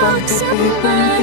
Hallelujah.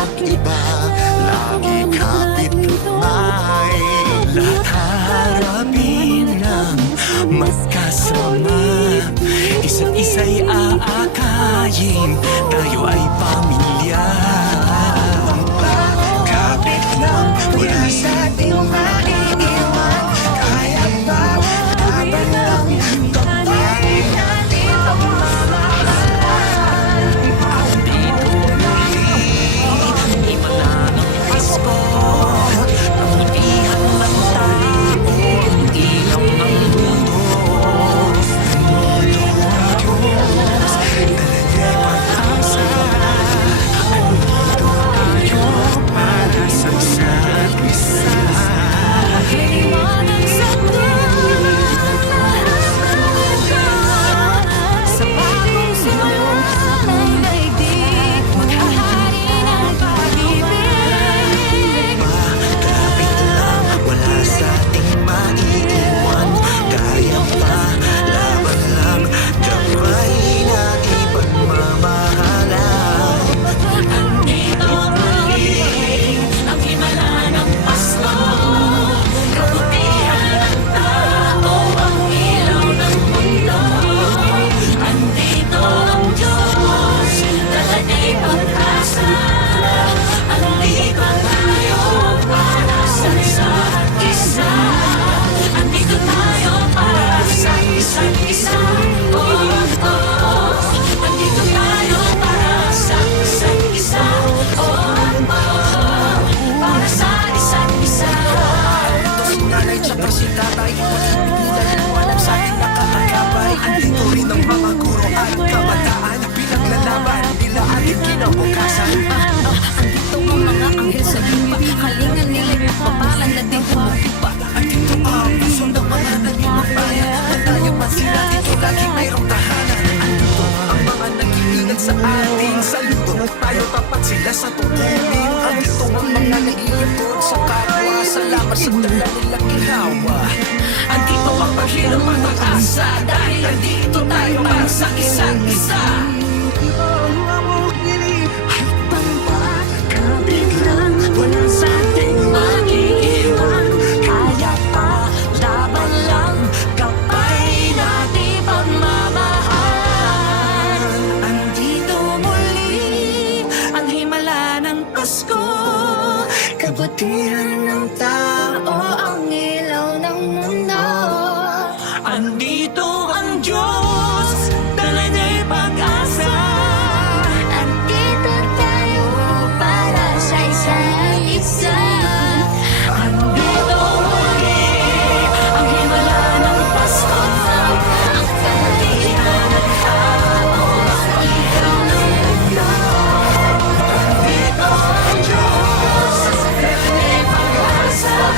mag-iba, lagi kapit-bahay. Lahat harapin ng magkasama, isa't isa'y aakayin, tayo ay pamilya. Kapit lang, wala sa ating maiiwan. Kaya ba, laban lang, kapay natin pagmamahal. Andito muli, hindi malamang Pasko. Pagmutihan ng tao, ang ilaw ng mundo. Mundo ng Diyos, talagay pag-asa. Andito tayo para sa isa't isa. Liwanag sa sa bagong simula ng daigdig, maghahari ng pag-ibig. Kapit lang, wala sa ating maiiwan. Kaya pa, laban lang, gabay natin pagmamahalan. Andito muli ang himala ng Pasko, kabutihan ng tao, ang ilaw ng mundo. Andito ang Diyos, dalagay pag-asa. Andito tayo para sa isa't isa. Andito tayo para sa isa't isa. Oh, oh. Andito tayo para sa isa't isa. Oh, oh. Para sa isa't isa. Ito si nanay tsaka si tatay, pag-ibigan ng walang sa ating nakakagabay. Andito rin ang mga guro at kabataan, pinaglalaban nila ating kinabukasan. Andito ang mga anghel sa lupa, kalingan nila'y papalan na din tumutupa. Andito ang puso ng mga nagmamahal, matayo man sila dito, laging mayroong tahanan. Andito ang mga nag-iingat sa ating saludo, tayo tapat sila sa tungkulin. Andito ang mga nag-iikot sa kapwa, salamat sa dala nilang ginawa. Andito ang paghirap at pag-asa, dahil andito tayo para sa isa't isa. Kapit lang, wala sa ating mag-iiwan. Kaya pa, laban lang, kapay natin pagmamahal. Andito muli ang himala ng Pasko, kabutihan ng tao, ang ilaw ng mundo. Andito ang Diyos, dala niya'y pag-asa. Andito tayo para sa isa't isa. Andito muli ang himala ng Pasko, ang kabutihan ng tao, ang ilaw ng mundo. Andito ang Diyos, dala niya'y pag-asa.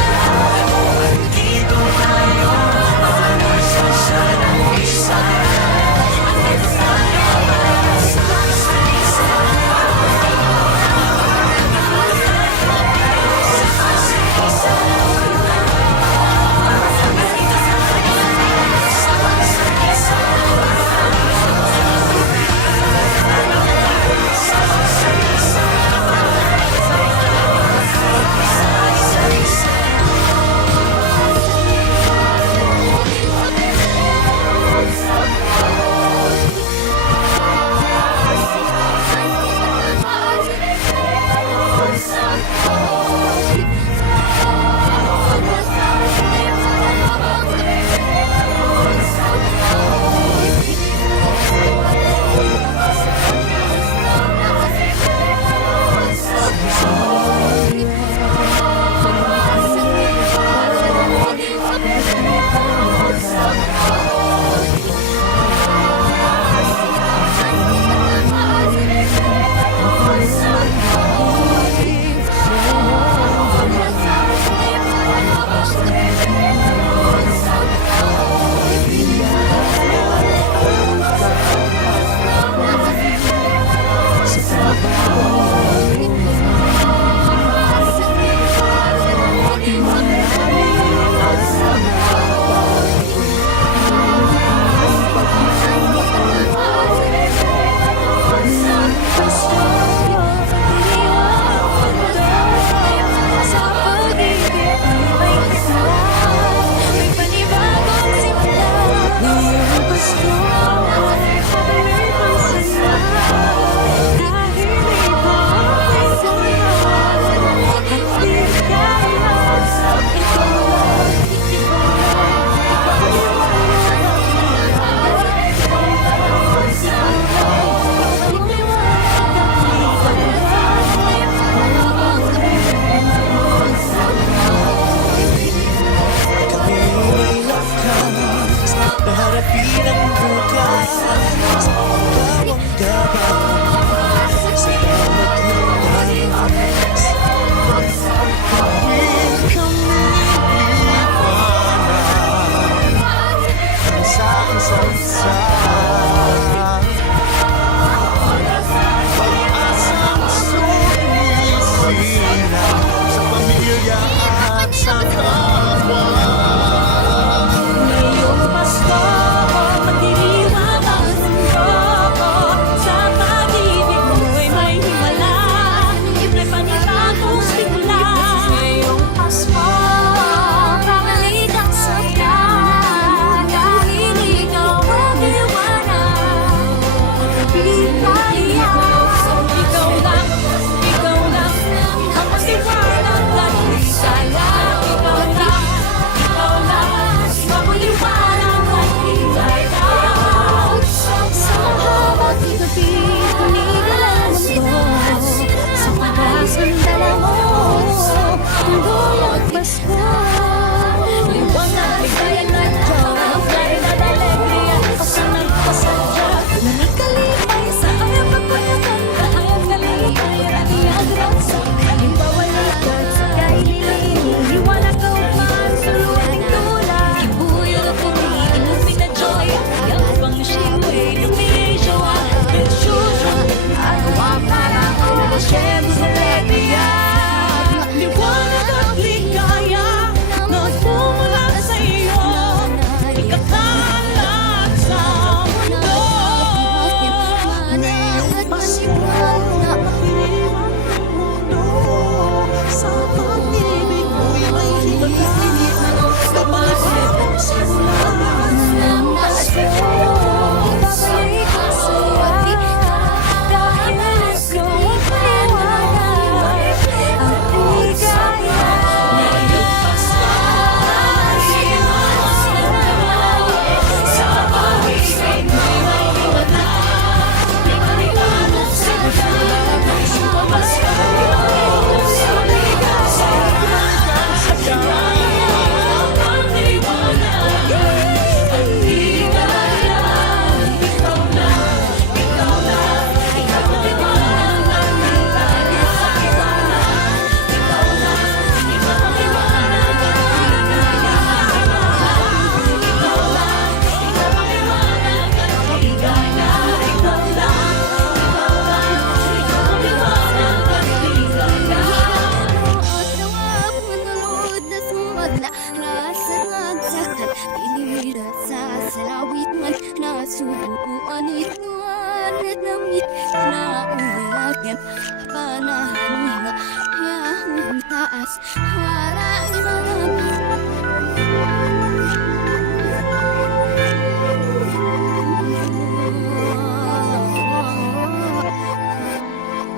taas, walang iba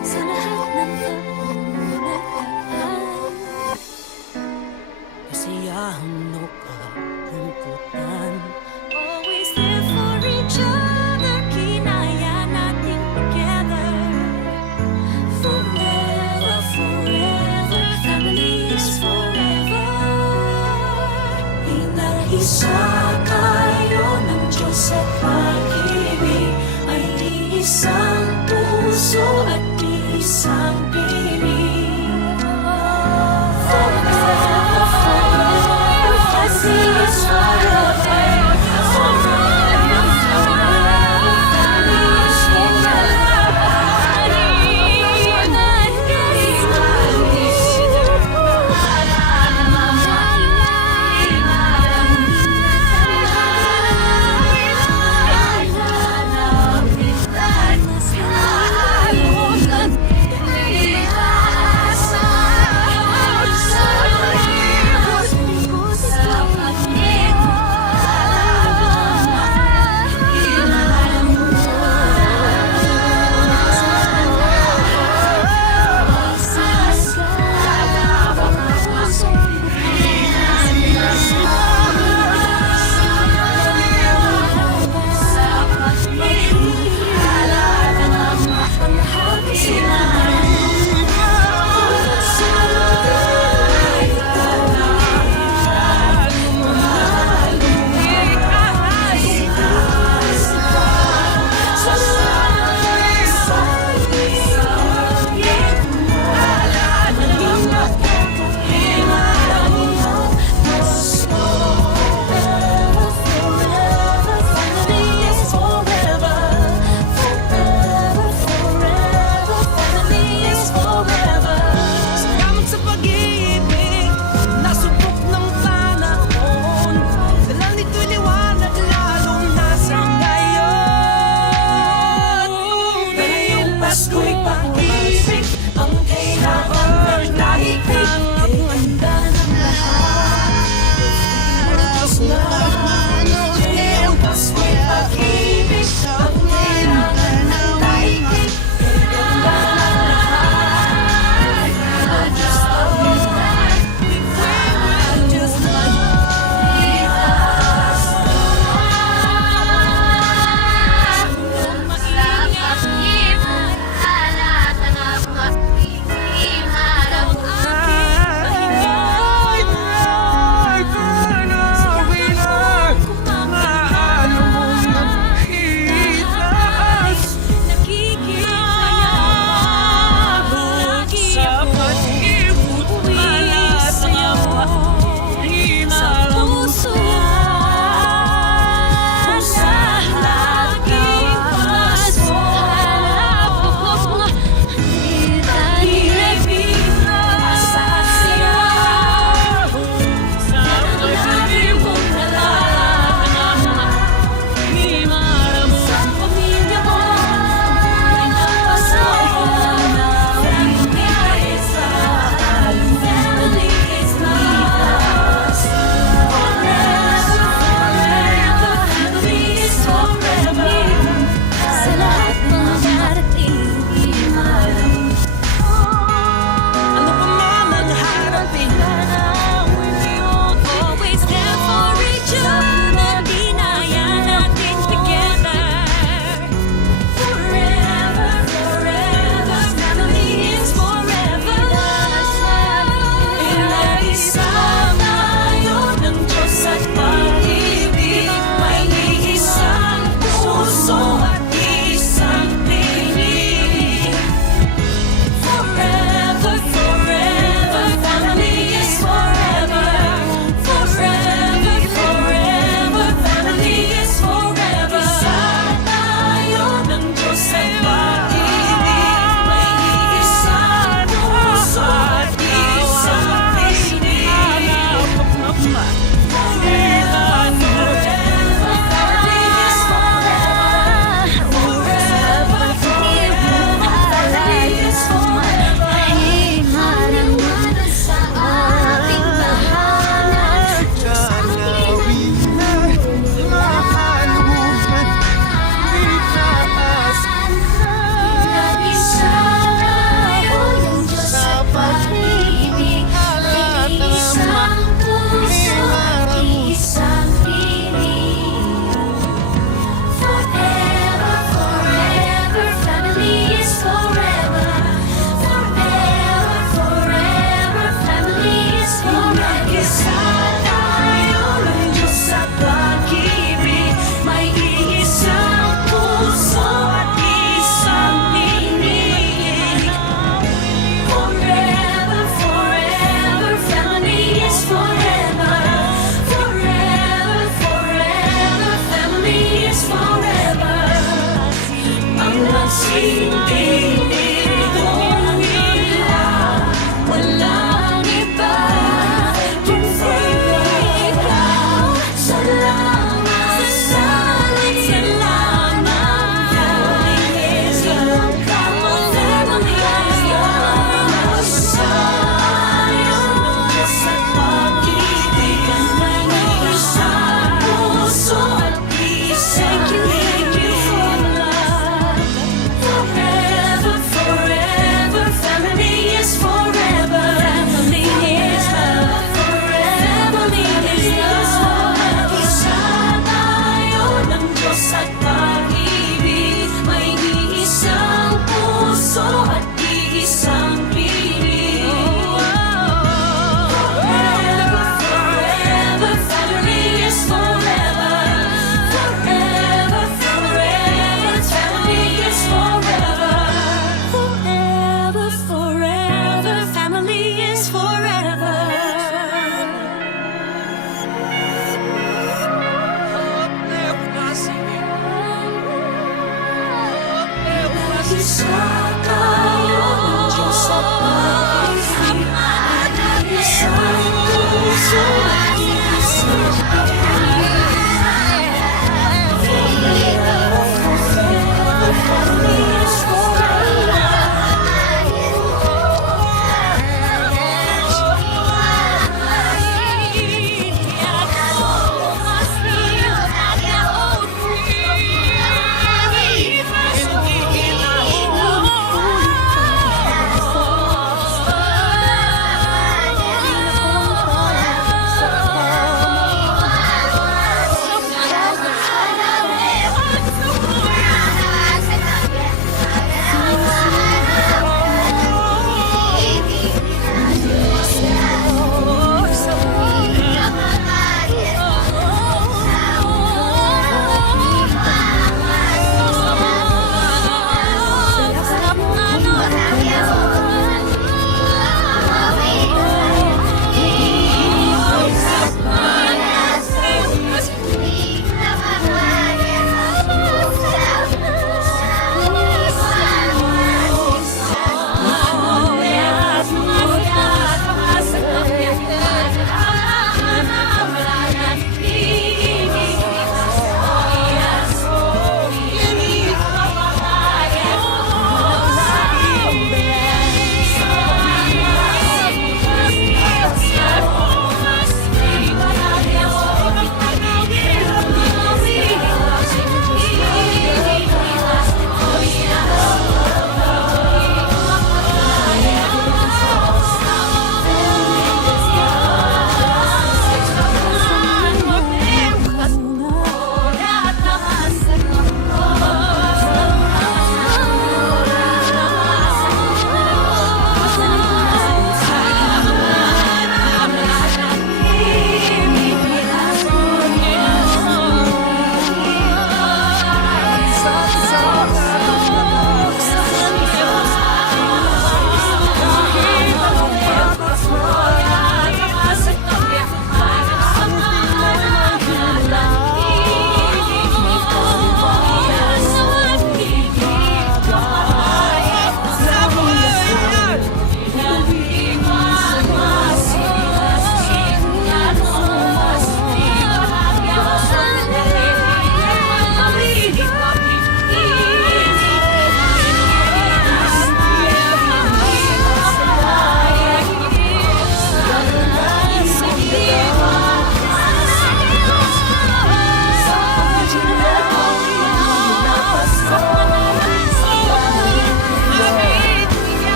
sa lahat ng taong nagdaan. Kasiyahan o kalungkutan, Always there for each other, kinaya natin together. Forever, forever, family is forever.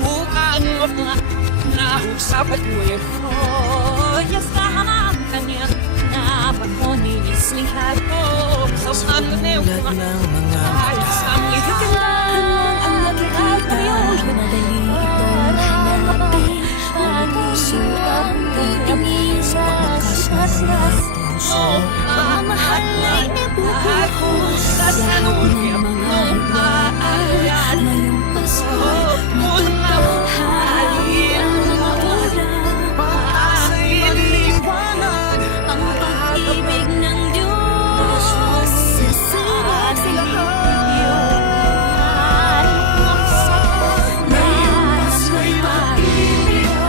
Bukan mo na nausapan mo eh. Oh, yasahan ka niya na pagmonilis lihat ko. Sa sanay mo Tulad ng mga ay sa mga Hanap ang nagkakal tayo. Madali itong hanapin. Ang puso ang titingin sa sasras. Ang mahal ay nabubuhay ko. Sa sanong ng mga nagmaalat. Ngayong Pasko, matutahali ang mga oras. liwanag. Ang pag-ibig ng Diyos sa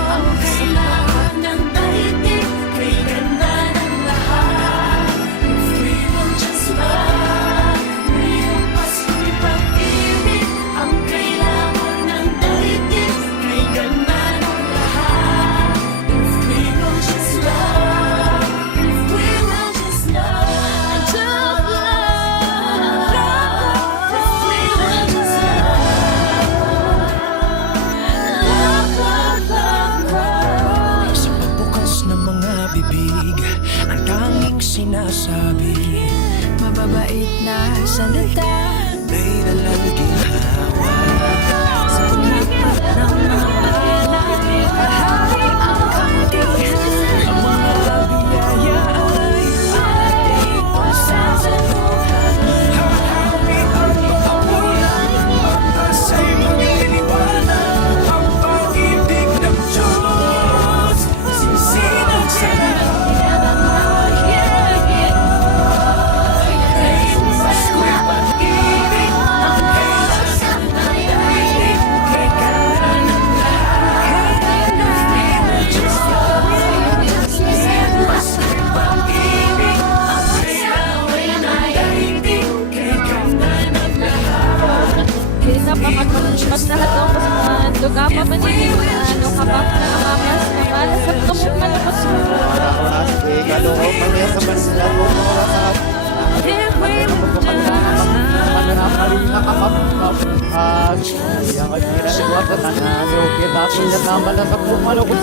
ang kailangan ng daigdig kay ganda ng lahat. If we will just love, ngayong Pasko'y pag-ibig. Ang kailangan ng daigdig kay ganda ng lahat. If we will just love, if we will just love, just love, if we will just Sa pagbukas ng mga bibig, ang tanging sinasabi, mababait na salita. may lalaging hawa. Sa paglapat ng mga natin, bahagi ang kamutihan. Ang mga biyaya ay Ating pasasaluhan. hahapit ang mga bulan. Pag-asa'y magliliwanag. Ang pag-ibig ng Diyos, sisinag sa lahat. Mas lahat ng kusuhan, duga pa paniniwan, o kapap na namamas na malas at kamukan na pasuhan. Oras kaloob kami sa bansa mo oras If we will na kapapag yang kinagawa sa tanado kita pinagama na sa pumalo ko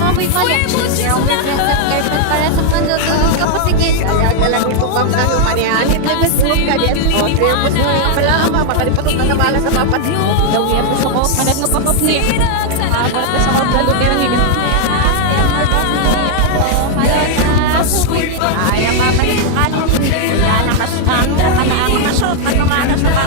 Mamoy pala. Yung girlfriend para sa pandoto. Kapag sige. Kaya lang ito pang nang manianit na Facebook ka din. O, tiyo po sa pala ang mapakalipatot na nabala sa papat. Daw yan gusto ko. Kadat ko kapapli. Habang sa mga blalo din ang ibig. Ay, ang mapalipukan. Wala na kasang. Daka na ang masot. Panumana sa mga.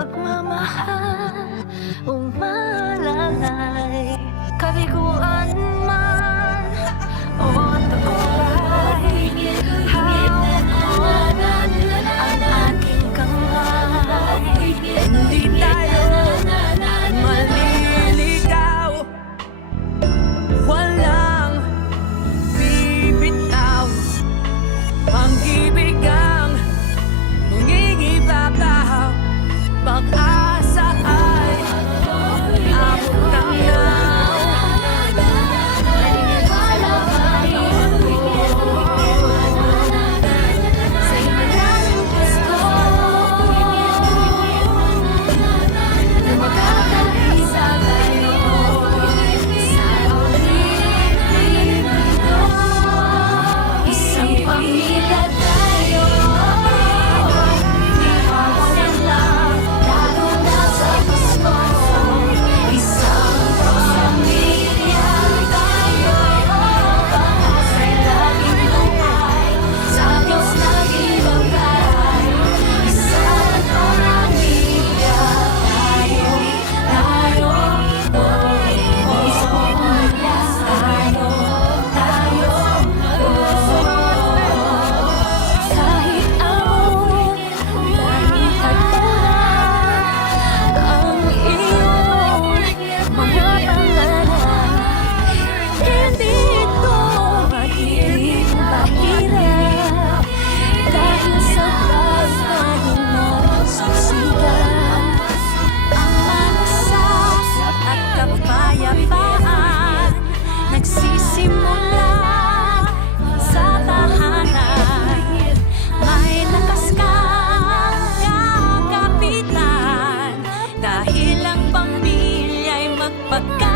pagmamahal umalalay. Kabiguan man o tagumpay, hawak mo ang aking kamay. Hindi tayo maliligaw, walang bibitaw. Pag-ibig ang nangingibabaw, pag-asa ay abot ng naw. Sa ilang gusto na magkakaisa tayo sa ulit-ulit ito. Isang pamilya tayo, di hawak lang, lalo na sa gusto. Isang pamilya tayo, pag-asa'y laging buhay, sa Diyos nag-ibigay. Isang pamilya tayo, tayo, isang pamilya tayo, tayo, kahit amon, kahit hagdan, ang iyong mga pangalan. Hindi ito magiging mahirap, dahil sa pagmamahal mo susigat. Ang malasap at kapayapaan nagsisimula sa tahanan. May lakas kang kakapitan, dahil ang pamilya'y magpagkakaibigan.